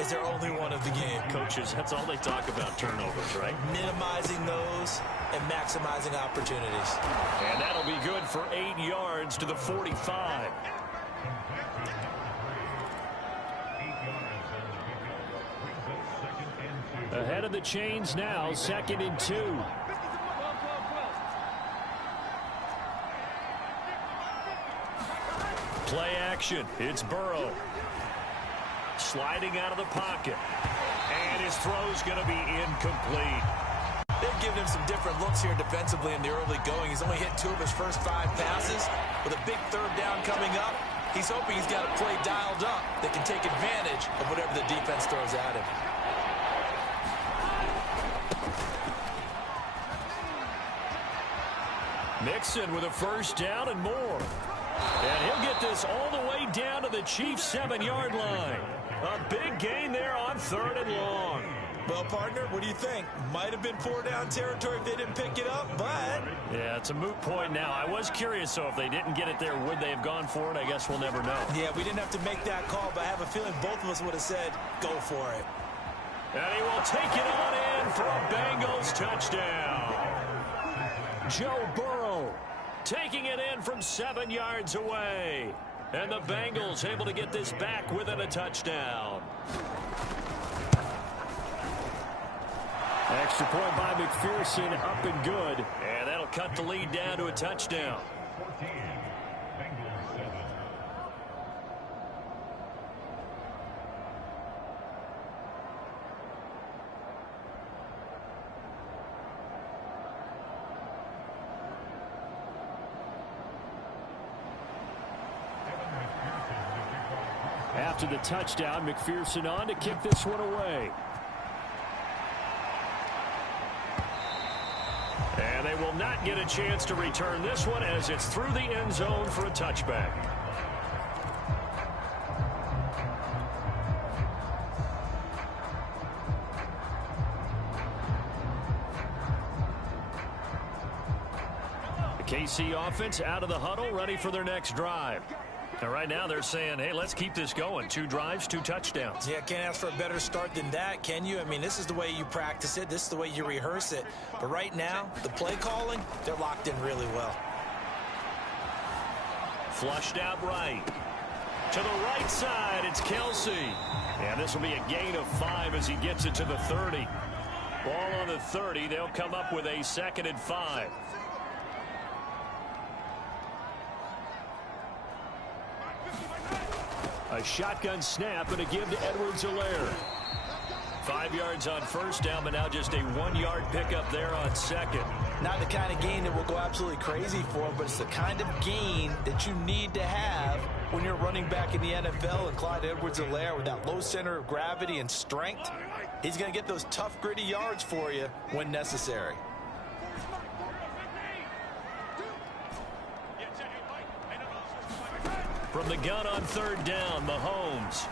is their only one of the game. Coaches, that's all they talk about, turnovers, right? Minimizing those and maximizing opportunities. And that'll be good for 8 yards to the 45. Ahead of the chains now, 2nd and 2. Play action. It's Burrow. Sliding out of the pocket. And his throw's going to be incomplete. They've given him some different looks here defensively in the early going. He's only hit 2 of his first 5 passes. With a big 3rd down coming up, he's hoping he's got a play dialed up that can take advantage of whatever the defense throws at him. Mixon with a 1st down and more. And he'll get this all the way down to the Chiefs' 7-yard line. A big gain there on 3rd and long. Well, partner, what do you think? Might have been 4-down territory if they didn't pick it up, but... Yeah, it's a moot point now. I was curious, so if they didn't get it there, would they have gone for it? I guess we'll never know. Yeah, we didn't have to make that call, but I have a feeling both of us would have said, go for it. And he will take it on in for a Bengals touchdown. Joe Burrow taking it in from 7 yards away. And the Bengals able to get this back within a touchdown. Extra point by McPherson, up and good. And that'll cut the lead down to a touchdown. After the touchdown, McPherson on to kick this one away. And they will not get a chance to return this one as it's through the end zone for a touchback. The KC offense out of the huddle, ready for their next drive. And right now they're saying, hey, let's keep this going. 2 drives, 2 touchdowns. Yeah, can't ask for a better start than that, can you? I mean, this is the way you practice it. This is the way you rehearse it. But right now, the play calling, they're locked in really well. Flushed out right. To the right side, it's Kelsey. And this will be a gain of 5 as he gets it to the 30. Ball on the 30. They'll come up with a 2nd and 5. A shotgun snap and a give to Edwards-Helaire. 5 yards on 1st down, but now just a 1-yard pickup there on 2nd. Not the kind of gain that will go absolutely crazy for, but it's the kind of gain that you need to have when you're running back in the NFL. And Clyde Edwards-Helaire, with that low center of gravity and strength, he's going to get those tough, gritty yards for you when necessary. From the gun on 3rd down, Mahomes.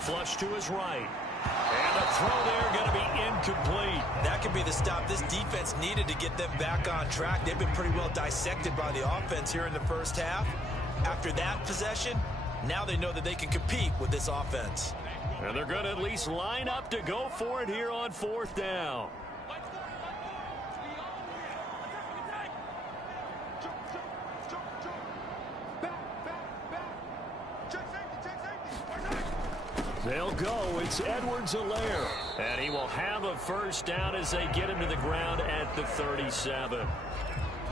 Flush to his right. And a throw there going to be incomplete. That could be the stop this defense needed to get them back on track. They've been pretty well dissected by the offense here in the first half. After that possession, now they know that they can compete with this offense. And they're going to at least line up to go for it here on 4th down. They'll go. It's Edwards-Helaire. And he will have a 1st down as they get him to the ground at the 37.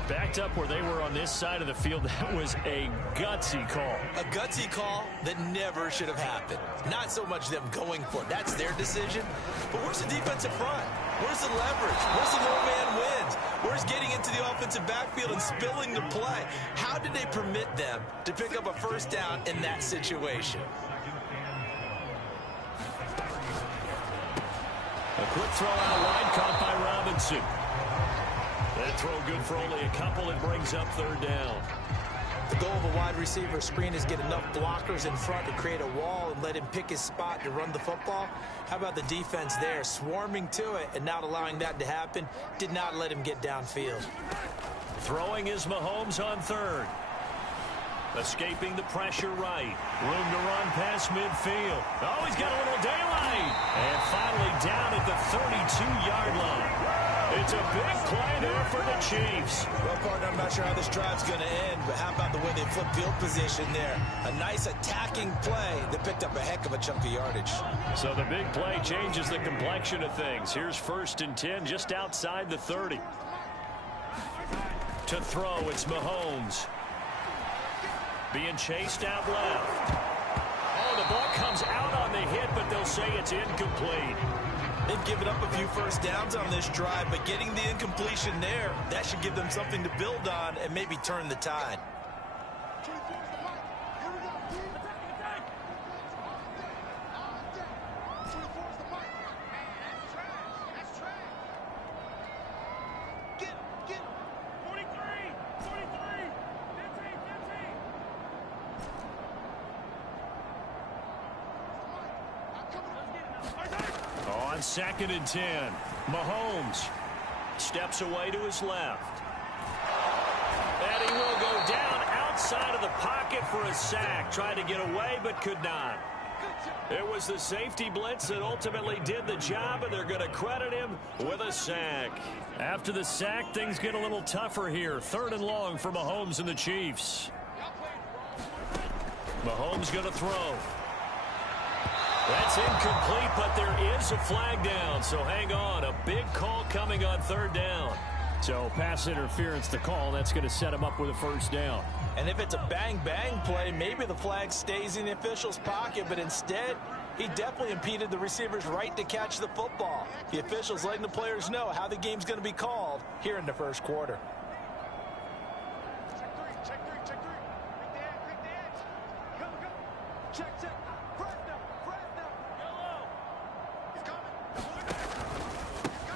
Backed up where they were on this side of the field. That was a gutsy call. A gutsy call that never should have happened. Not so much them going for it. That's their decision. But where's the defensive front? Where's the leverage? Where's the no-man wins? Where's getting into the offensive backfield and spilling the play? How did they permit them to pick up a 1st down in that situation? A quick throw out wide, caught by Robinson. That throw good for only a couple. It brings up 3rd down. The goal of a wide receiver screen is get enough blockers in front to create a wall and let him pick his spot to run the football. How about the defense there, swarming to it and not allowing that to happen? Did not let him get downfield. Throwing is Mahomes on 3rd. Escaping the pressure right. Room to run past midfield. Oh, he's got a little And finally down at the 32-yard line. It's a big play there for the Chiefs. Well, partner, I'm not sure how this drive's going to end, but how about the way they flip field position there? A nice attacking play that picked up a heck of a chunk of yardage. So the big play changes the complexion of things. Here's 1st and 10 just outside the 30. To throw, it's Mahomes. Being chased out left. Oh, the ball comes out on the hit, but they'll say it's incomplete. They've given up a few first downs on this drive, but getting the incompletion there, that should give them something to build on and maybe turn the tide. On 2nd and 10, Mahomes steps away to his left. And he will go down outside of the pocket for a sack. Tried to get away, but could not. It was the safety blitz that ultimately did the job, and they're going to credit him with a sack. After the sack, things get a little tougher here. 3rd and long for Mahomes and the Chiefs. Mahomes going to throw. That's incomplete, but there is a flag down, so hang on. A big call coming on 3rd down. So pass interference the call. That's going to set him up with a 1st down. And if it's a bang-bang play, maybe the flag stays in the official's pocket, but instead, he definitely impeded the receiver's right to catch the football. The official's letting the players know how the game's going to be called here in the 1st quarter.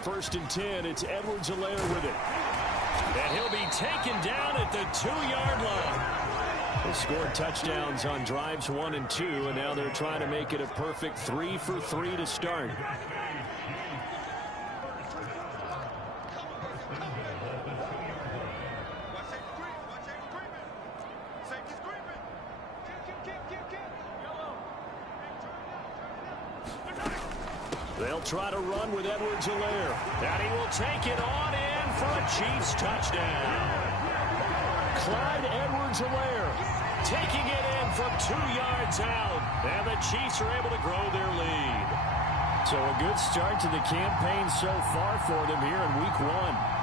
First and 10, it's Edwards-Helaire with it. And he'll be taken down at the 2-yard line. They scored touchdowns on drives 1 and 2, and now they're trying to make it a perfect 3 for 3 to start. They'll try to run with Edwards-Helaire. And he will take it on in for a Chiefs touchdown. Clyde Edwards-Helaire taking it in from 2 yards out. And the Chiefs are able to grow their lead. So a good start to the campaign so far for them here in week 1.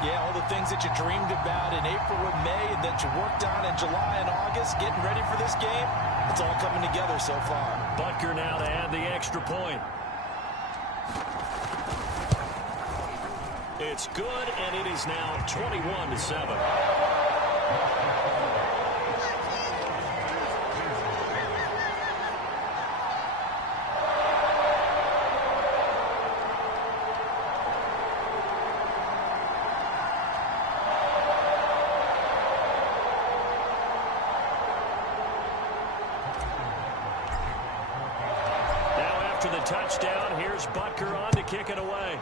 Yeah, all the things that you dreamed about in April and May and that you worked on in July and August, getting ready for this game, it's all coming together so far. Butker now to add the extra point. It's good, and it is now 21-7. Now after the touchdown, here's Butker on to kick it away.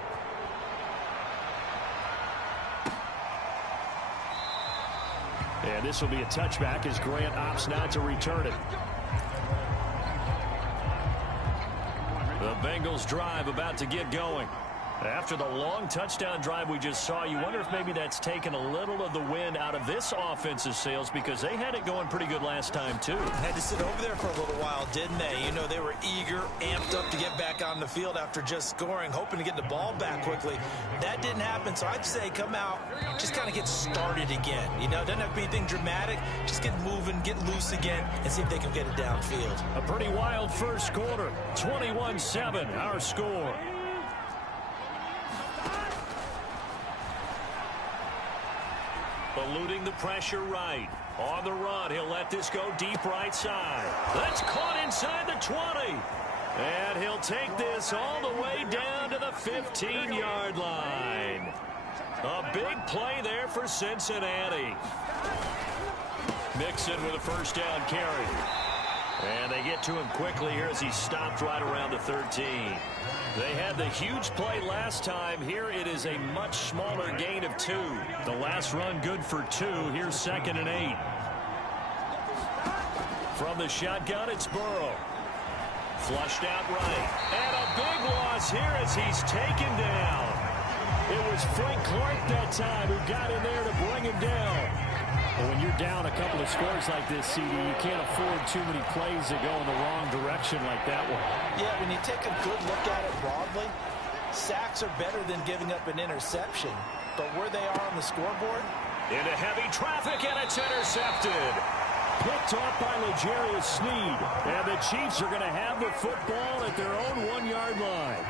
And this will be a touchback as Grant opts not to return it. The Bengals drive about to get going. After the long touchdown drive we just saw, you wonder if maybe that's taken a little of the wind out of this offensive sails because they had it going pretty good last time, too. Had to sit over there for a little while, didn't they? You know, they were eager, amped up to get back on the field after just scoring, hoping to get the ball back quickly. That didn't happen, so I'd say come out, just kind of get started again. You know, doesn't have to be anything dramatic. Just get moving, get loose again, and see if they can get it downfield. A pretty wild first quarter. 21-7, our score. Eluding the pressure right. On the run, he'll let this go deep right side. That's caught inside the 20. And he'll take this all the way down to the 15-yard line. A big play there for Cincinnati. Mixon with a first down carry. And they get to him quickly here as he stopped right around the 13. They had the huge play last time. Here it is a much smaller gain of 2. The last run good for 2. Here's 2nd and 8. From the shotgun, it's Burrow. Flushed out right. And a big loss here as he's taken down. It was Frank Clark that time who got in there to bring him down. But when you're down a couple of scores like this, CD, you can't afford too many plays that go in the wrong direction like that one. Yeah, when you take a good look at it broadly, sacks are better than giving up an interception. But where they are on the scoreboard? Into heavy traffic, and it's intercepted. Picked off by L'Jarius Sneed. And the Chiefs are going to have the football at their own 1-yard line.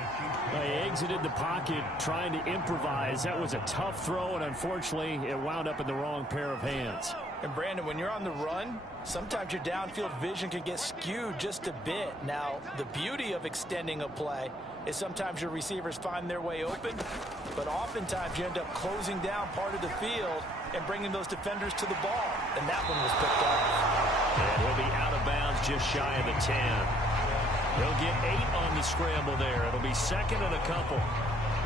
They exited the pocket trying to improvise. That was a tough throw, and unfortunately, it wound up in the wrong pair of hands. And Brandon, when you're on the run, sometimes your downfield vision can get skewed just a bit. Now, the beauty of extending a play is sometimes your receivers find their way open, but oftentimes you end up closing down part of the field and bringing those defenders to the ball. And that one was picked up. And he'll be out of bounds just shy of the 10. He'll get 8 on the scramble there. It'll be second and a couple.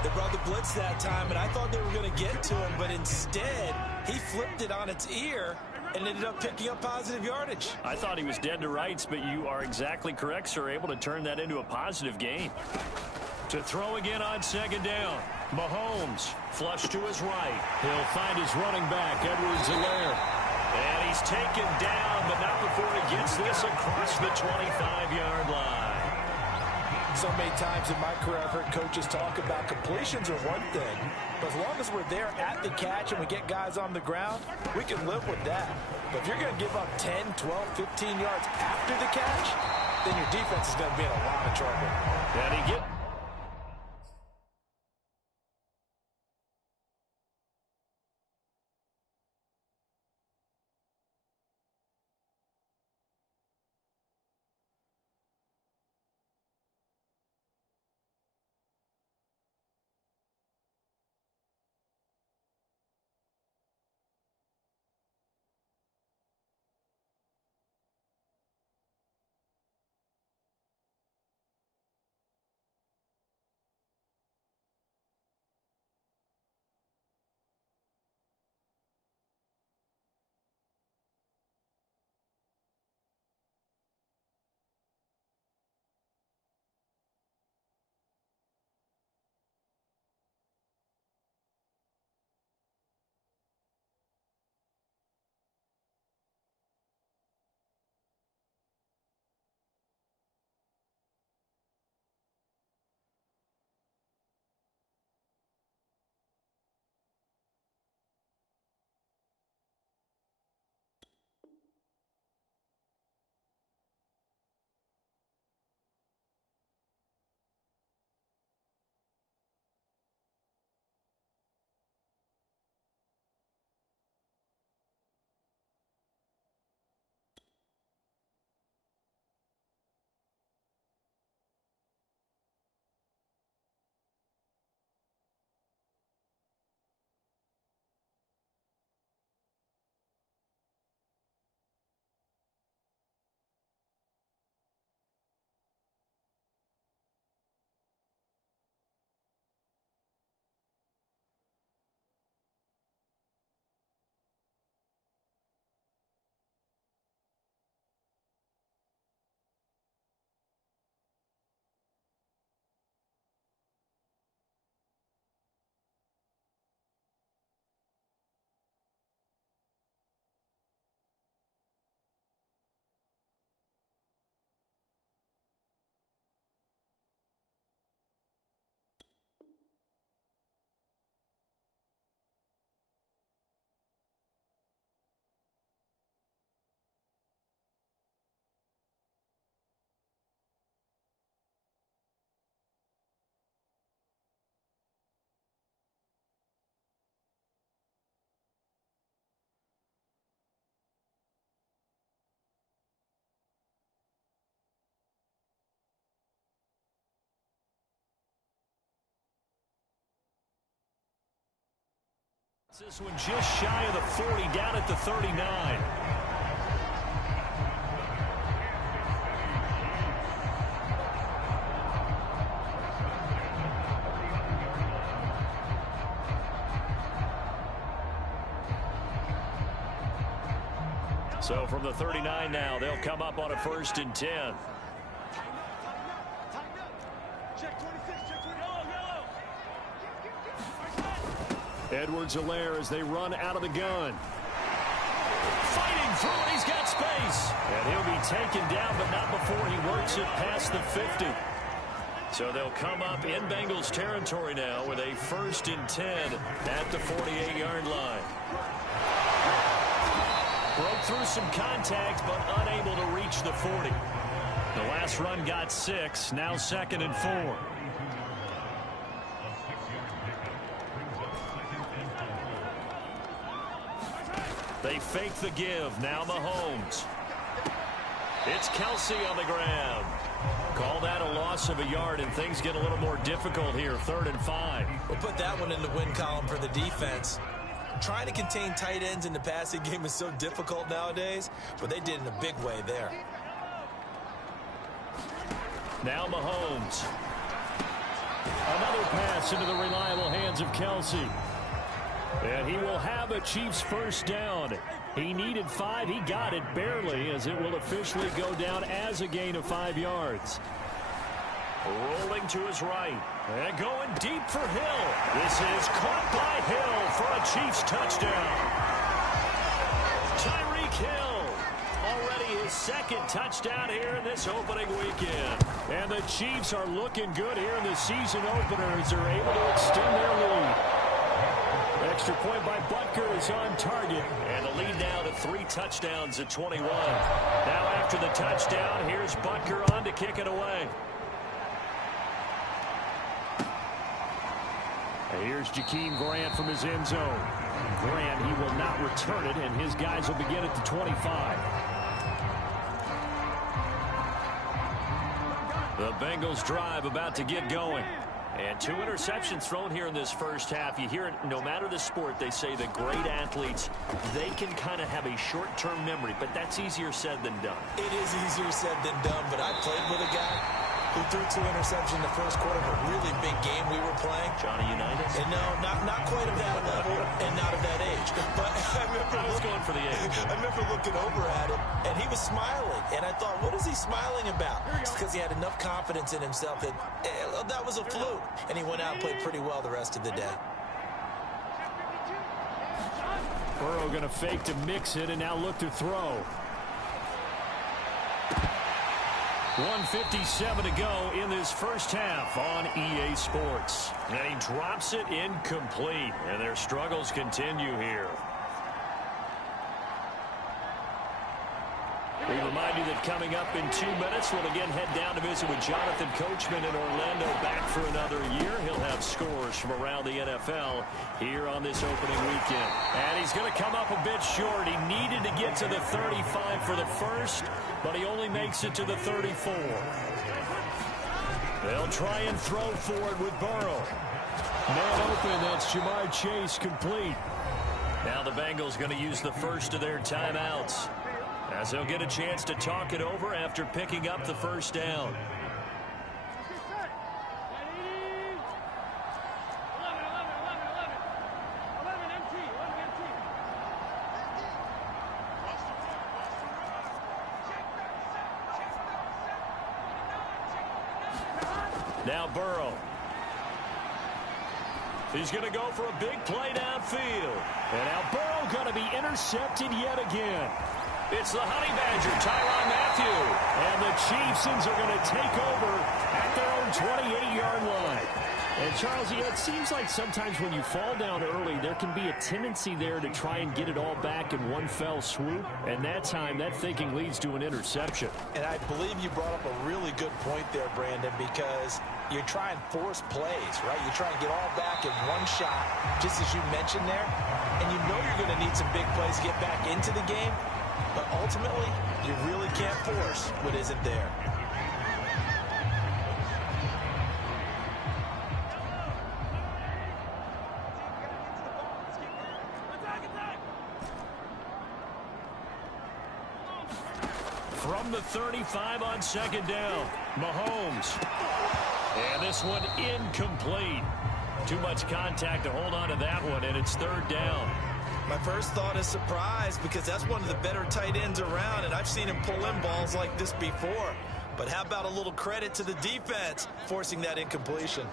They brought the blitz that time, and I thought they were going to get to him, but instead he flipped it on its ear and ended up picking up positive yardage. I thought he was dead to rights, but you are exactly correct, sir. Able to turn that into a positive gain. To throw again on second down. Mahomes flush to his right. He'll find his running back, Edwards-Helaire. And he's taken down, but not before he gets this across the 25-yard line. So many times in my career I've heard coaches talk about completions are one thing, but as long as we're there at the catch and we get guys on the ground, we can live with that. But if you're going to give up 10, 12, 15 yards after the catch, then your defense is going to be in a lot of trouble. And he gets... This one just shy of the 40, down at the 39. So from the 39 now, they'll come up on a 1st and 10. Check 26, check 26. Edwards-Helaire as they run out of the gun. Fighting through it, he's got space. And he'll be taken down, but not before he works it past the 50. So they'll come up in Bengals territory now with a 1st and 10 at the 48-yard line. Broke through some contact, but unable to reach the 40. The last run got 6, now 2nd and 4. They fake the give. Now Mahomes. It's Kelsey on the grab. Call that a loss of a yard, and things get a little more difficult here. 3rd and 5. We'll put that one in the win column for the defense. Trying to contain tight ends in the passing game is so difficult nowadays, but they did in a big way there. Now Mahomes. Another pass into the reliable hands of Kelsey. And he will have a Chiefs 1st down. He needed 5. He got it barely, as it will officially go down as a gain of 5 yards. Rolling to his right. And going deep for Hill. This is caught by Hill for a Chiefs touchdown. Tyreek Hill. Already his 2nd touchdown here in this opening weekend. And the Chiefs are looking good here in the season opener as they're able to extend their lead. Extra point by Butker is on target. And the lead now to 3 touchdowns at 21. Now after the touchdown, here's Butker on to kick it away. Here's Jakeem Grant from his end zone. Grant, he will not return it, and his guys will begin at the 25. The Bengals drive about to get going. And 2 interceptions thrown here in this first half. You hear it, no matter the sport, they say that great athletes, they can kind of have a short-term memory, but that's easier said than done. It is easier said than done, but I played with a guy who threw 2 interceptions in the first quarter of a really big game we were playing. Johnny Unitas? And no, not quite of that level and not of that age. But I was going for the age. I remember looking over at him, and he was smiling. And I thought, what is he smiling about? It's because he had enough confidence in himself that that was a fluke. And he went out and played pretty well the rest of the day. Burrow going to fake to mix it and now look to throw. 1:57 to go in this first half on EA Sports. And he drops it incomplete, and their struggles continue here. We remind you that coming up in 2 minutes, we'll again head down to visit with Jonathan Coachman in Orlando, back for another year. He'll have scores from around the NFL here on this opening weekend. And he's going to come up a bit short. He needed to get to the 35 for the first, but he only makes it to the 34. They'll try and throw forward with Burrow. Man open, that's Jamar Chase, complete. Now the Bengals going to use the first of their timeouts, as they'll get a chance to talk it over after picking up the first down. Now Burrow. He's going to go for a big play downfield. And now Burrow going to be intercepted yet again. It's the Honey Badger, Tyrann Mathieu. And the Chiefs are going to take over at their own 28-yard line. And, Charles, it seems like sometimes when you fall down early, there can be a tendency there to try and get it all back in one fell swoop. And that time, that thinking leads to an interception. And I believe you brought up a really good point there, Brandon, because you try and force plays, right? You try and get all back in one shot, just as you mentioned there. And you know you're going to need some big plays to get back into the game. But ultimately, you really can't force what isn't there. From the 35 on second down, Mahomes. And this one incomplete. Too much contact to hold on to that one, and it's third down. My first thought is surprise, because that's one of the better tight ends around, and I've seen him pull in balls like this before. But how about a little credit to the defense forcing that incompletion?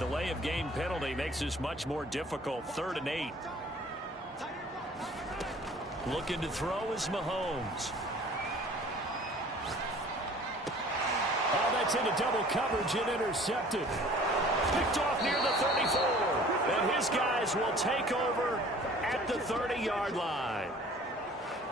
delay of game penalty makes this much more difficult. 3rd and 8. Looking to throw is Mahomes. Oh, that's into double coverage and intercepted. Picked off near the 34. And his guys will take over at the 30-yard line.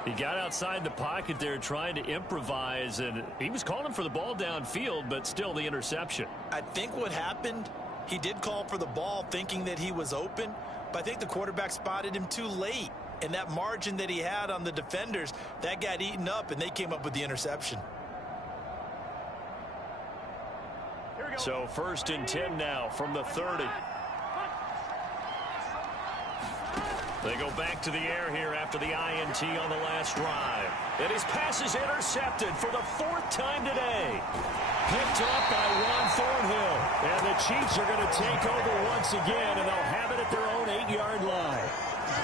He got outside the pocket there trying to improvise, and he was calling for the ball downfield, but still the interception. I think what happened, he did call for the ball thinking that he was open, but I think the quarterback spotted him too late. And that margin that he had on the defenders, that got eaten up, and they came up with the interception. So 1st and 10 now from the 30. They go back to the air here after the INT on the last drive. And his pass is intercepted for the 4th time today. Picked up by Juan Thornhill. And the Chiefs are going to take over once again, and they'll have it at their own 8-yard line.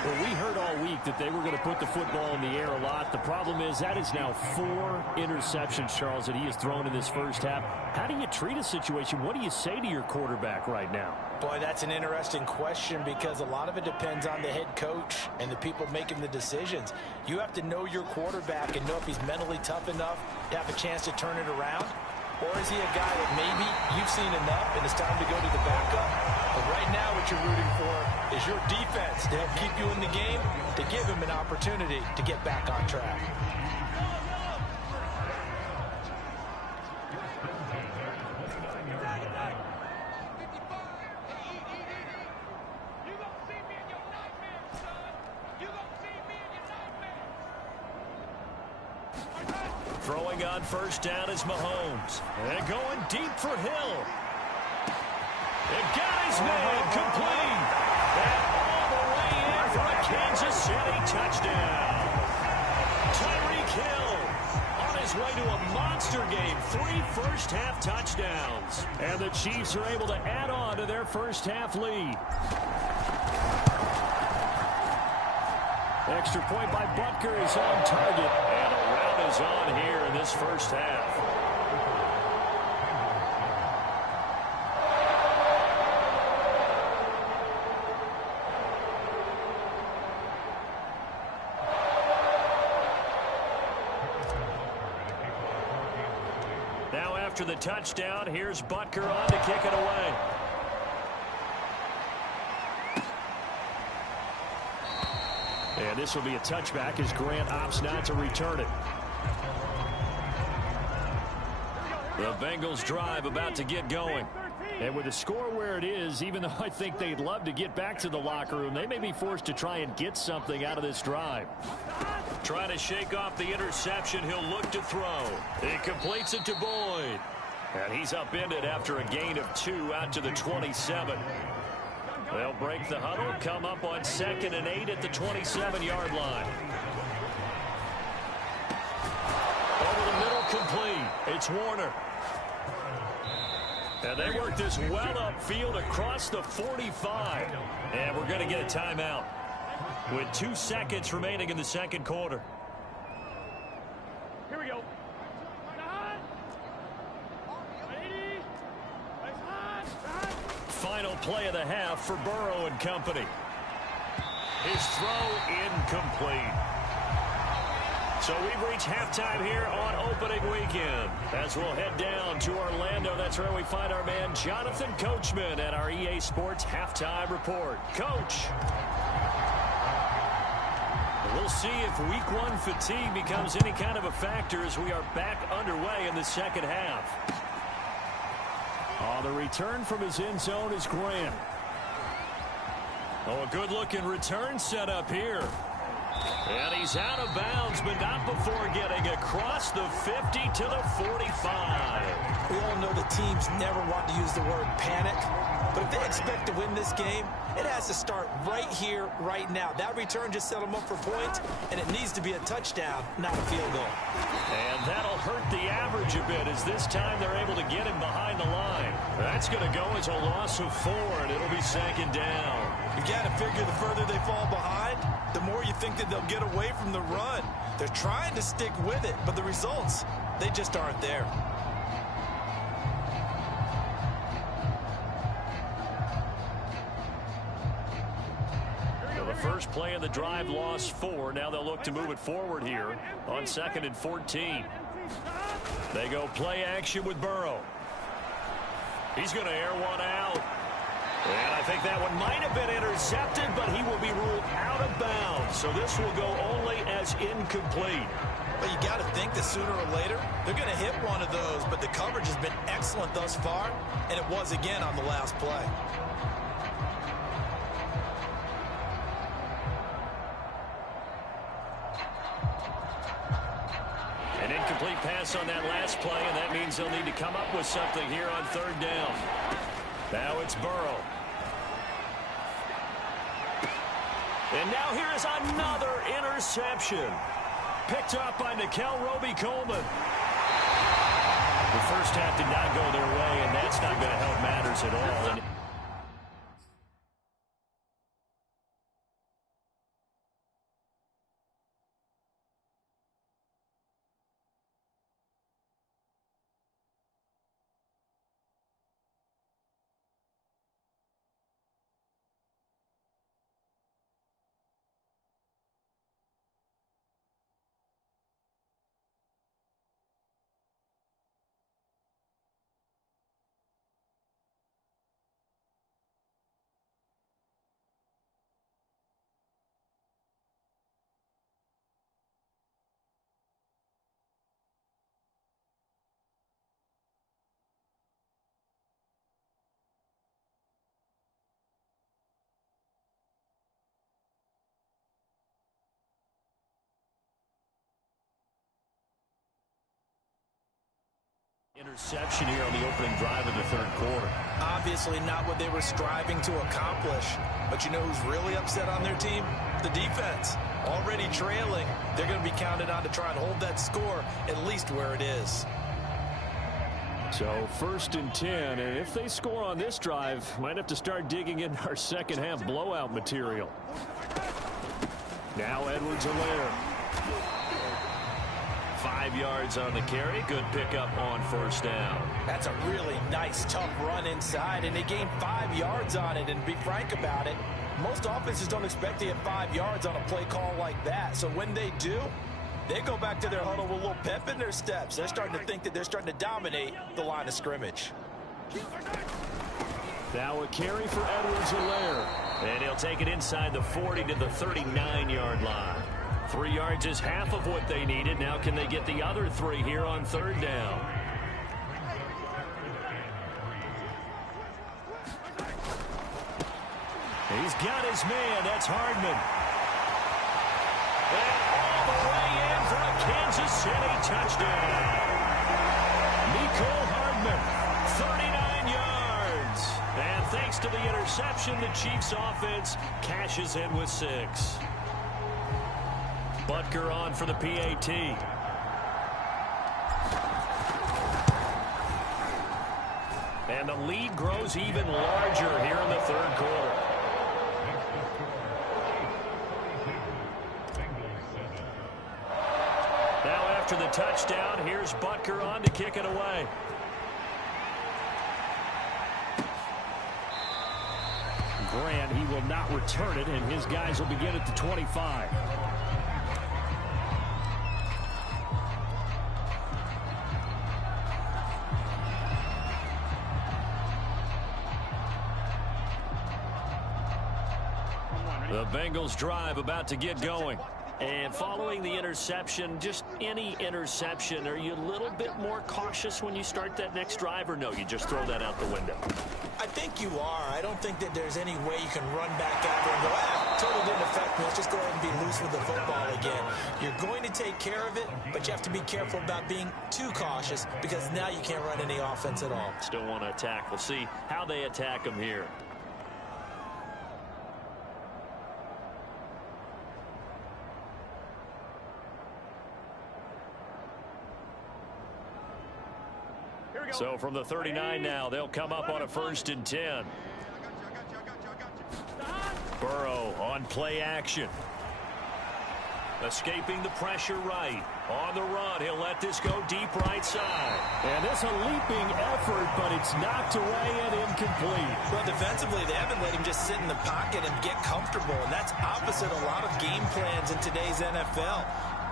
Well, we heard all week that they were going to put the football in the air a lot. The problem is that is now 4 interceptions, Charles, that he has thrown in this first half. How do you treat a situation? What do you say to your quarterback right now? Boy, that's an interesting question because a lot of it depends on the head coach and the people making the decisions. You have to know your quarterback and know if he's mentally tough enough to have a chance to turn it around. Or is he a guy that maybe you've seen enough and it's time to go to the backup? But right now what you're rooting for is your defense to help keep you in the game, to give him an opportunity to get back on track. Throwing on 1st down is Mahomes. And going deep for Hill. And got his man complete. And all the way in for a Kansas City touchdown. Tyreek Hill on his way to a monster game. 3 first-half touchdowns. And the Chiefs are able to add on to their first-half lead. Extra point by Butker is on target. And a rout is on here in this first half. Now after the touchdown, here's Butker on to kick it away. And this will be a touchback as Grant opts not to return it. The Bengals drive about to get going. And with the score where it is, even though I think they'd love to get back to the locker room, they may be forced to try and get something out of this drive. Trying to shake off the interception, he'll look to throw. He completes it to Boyd. And he's upended after a gain of 2 out to the 27. They'll break the huddle, come up on 2nd and 8 at the 27-yard line. Over the middle, complete. It's Warner. And they work this well upfield across the 45. And we're going to get a timeout with 2 seconds remaining in the second quarter. Here we go. Final play of the half for Burrow and company. His throw incomplete. So we've reached halftime here on opening weekend. As we'll head down to Orlando, that's where we find our man Jonathan Coachman at our EA Sports Halftime Report. Coach. We'll see if week 1 fatigue becomes any kind of a factor as we are back underway in the second half. Oh, the return from his end zone is Grant. Oh, a good-looking return set up here. And he's out of bounds, but not before getting across the 50 to the 45. We all know the teams never want to use the word panic, but if they expect to win this game, it has to start right here, right now. That return just set them up for points, and it needs to be a touchdown, not a field goal. And that'll hurt the average a bit as this time they're able to get him behind the line. That's going to go as a loss of 4, and it'll be 2nd down. You got to figure the further they fall behind, the more you think that they'll get away from the run. They're trying to stick with it, but the results, they just aren't there. first play of the drive lost 4. Now they'll look to move it forward here on 2nd and 14. They go play action with Burrow. He's going to air one out. And I think that one might have been intercepted, but he will be ruled out of bounds. So this will go only as incomplete. But you got to think that sooner or later they're going to hit one of those. But the coverage has been excellent thus far, and it was again on the last play. An incomplete pass on that last play, and that means they'll need to come up with something here on 3rd down. Now it's Burrow. And now here is another interception. Picked up by Nickel Roby-Coleman. The first half did not go their way, and that's not going to help matters at all. Interception here on the opening drive of the 3rd quarter. Obviously not what they were striving to accomplish. But you know who's really upset on their team? The defense. Already trailing. They're going to be counted on to try and hold that score at least where it is. So 1st and 10. And if they score on this drive, might have to start digging in our second half blowout material. Now Edwards-Helaire. 5 yards on the carry. Good pickup on 1st down. That's a really nice, tough run inside, and they gained 5 yards on it. And to be frank about it, most offenses don't expect to get 5 yards on a play call like that. So when they do, they go back to their huddle with a little pep in their steps. They're starting to think that they're starting to dominate the line of scrimmage. Now a carry for Edwards-Helaire. And he'll take it inside the 40 to the 39-yard line. 3 yards is half of what they needed. Now can they get the other 3 here on 3rd down? He's got his man. That's Hardman. And all the way in for a Kansas City touchdown. Mecole Hardman, 39 yards. And thanks to the interception, the Chiefs offense cashes in with 6. Butker on for the PAT. And the lead grows even larger here in the 3rd quarter. Now after the touchdown, here's Butker on to kick it away. Grant, he will not return it, and his guys will begin at the 25. The Bengals drive about to get going. And following the interception, just any interception, are you a little bit more cautious when you start that next drive, or no, you just throw that out the window? I think you are. I don't think that there's any way you can run back out there and go, totally didn't affect me. Let's just go ahead and be loose with the football again. You're going to take care of it, but you have to be careful about being too cautious because now you can't run any offense at all. Still want to attack. We'll see how they attack them here. So from the 39 now, they'll come up on a 1st and 10. Burrow on play action. Escaping the pressure right. On the run, he'll let this go deep right side. And it's a leaping effort, but it's knocked away and incomplete. Well, defensively, they haven't let him just sit in the pocket and get comfortable, and that's opposite a lot of game plans in today's NFL.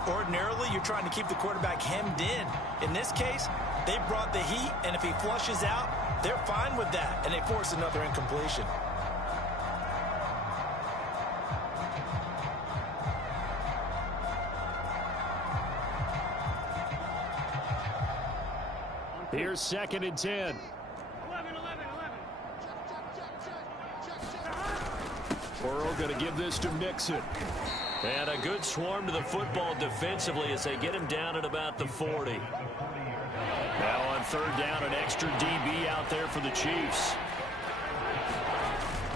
Ordinarily, you're trying to keep the quarterback hemmed in. In this case, they brought the heat, and if he flushes out, they're fine with that, and they force another incompletion. Here's 2nd and 10. 11. Burrow going to give this to Mixon. And a good swarm to the football defensively as they get him down at about the 40. Now on 3rd down, an extra DB out there for the Chiefs.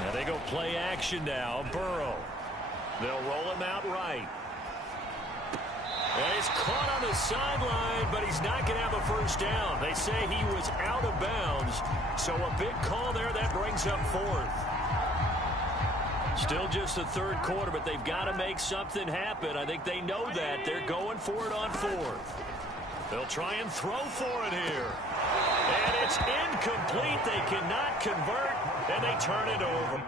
Now they go play action now. Burrow. They'll roll him out right. And he's caught on the sideline, but he's not going to have a first down. They say he was out of bounds, so a big call there that brings up 4th. Still just the 3rd quarter, but they've got to make something happen. I think they know that. They're going for it on 4th. They'll try and throw for it here. And it's incomplete. They cannot convert, and they turn it over.